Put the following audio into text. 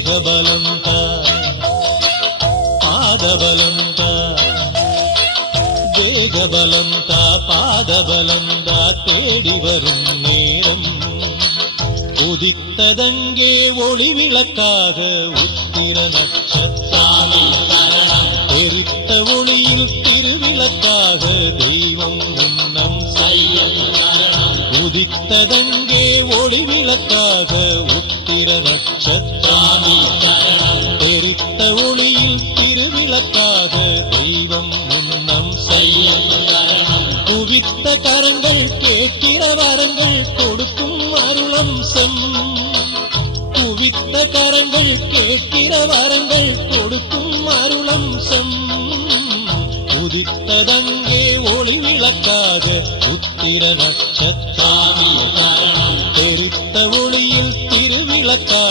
தேகபலந்தா பாதபலந்தா தேகபலந்தா பாதபலந்தா தேடி வரும் நேரம் உதித்ததங்கே ஒளி விளக்காக உத்திர நட்சத்திரம் தெரித்த ஒளியில் திருவிளக்காக தெய்வம் உன்னம் உதித்ததங்கே ஒளி விளக்காக உத்திர நட்சத்திரம் தெரித்த ஒளியில் திருவிளக்காக தெய்வம் உன்னம் குவித்த கரங்கள் கேட்கிற வரங்கள் கொடுக்கும் அருளம்சம் குவித்த கரங்கள் கேட்கிற வரங்கள் கொடுக்கும் அருளம்சம் உதித்ததங்கே ஒளி விளக்காக உத்திர நட்சத்திரம் தெரித்த ஒளியில் திருவிளக்காக